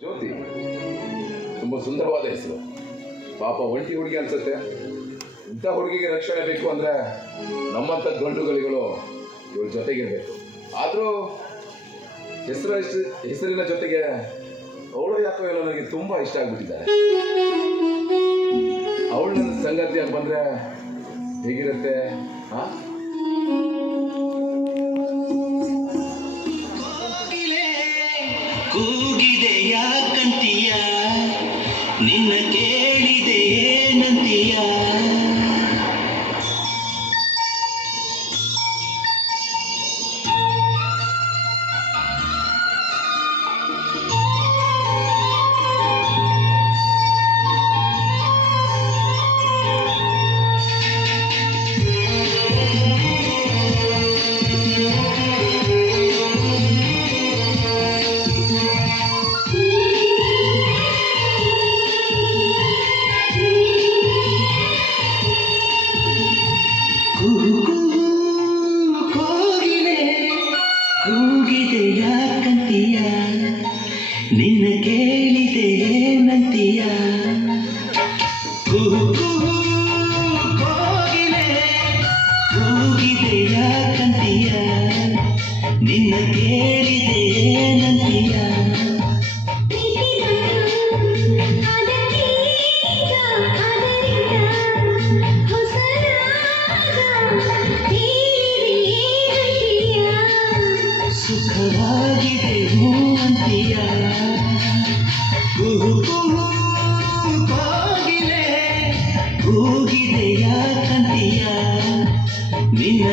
ಜ್ಯೋತಿ, ತುಂಬ ಸುಂದರವಾದ ಹೆಸರು. ಪಾಪ ಒಂಟಿ ಹುಡುಗಿ ಅನ್ಸುತ್ತೆ. ಇಂಥ ಹುಡುಗಿಗೆ ರಕ್ಷಣೆ ಬೇಕು ಅಂದರೆ ನಮ್ಮಂಥ ಗಂಡುಗಳಿಗಳು ಇವಳ ಜೊತೆಗಿರಬೇಕು. ಆದರೂ ಹೆಸರು ಹೆಸರು, ಹೆಸರಿನ ಜೊತೆಗೆ ಅವಳು ಯಾಕೋ ಎಲ್ಲ ನನಗೆ ತುಂಬ ಇಷ್ಟ ಆಗ್ಬಿಟ್ಟಿದ್ದಾರೆ ಅವಳ ನನ್ನ ಸಂಗತಿ ಬಂದರೆ ಹೇಗಿರುತ್ತೆ ಹಾಂ ಕೂಗಿದೆ ನಿನ್ನ ಕೇಳಿದೆ ಏನಂತೀಯ ಕೂಗು ಕೋಗಿಲೆ ಕೂಗಿದೆ ಯಾಕಂತೀಯ ನಿನ್ನ ಸುಖವಾಗಿದೆ ಹೂವಂತಿಯ ಕುಹು ಕುಹು ಯಾಕಂತೀಯ? ನಿನ್ನ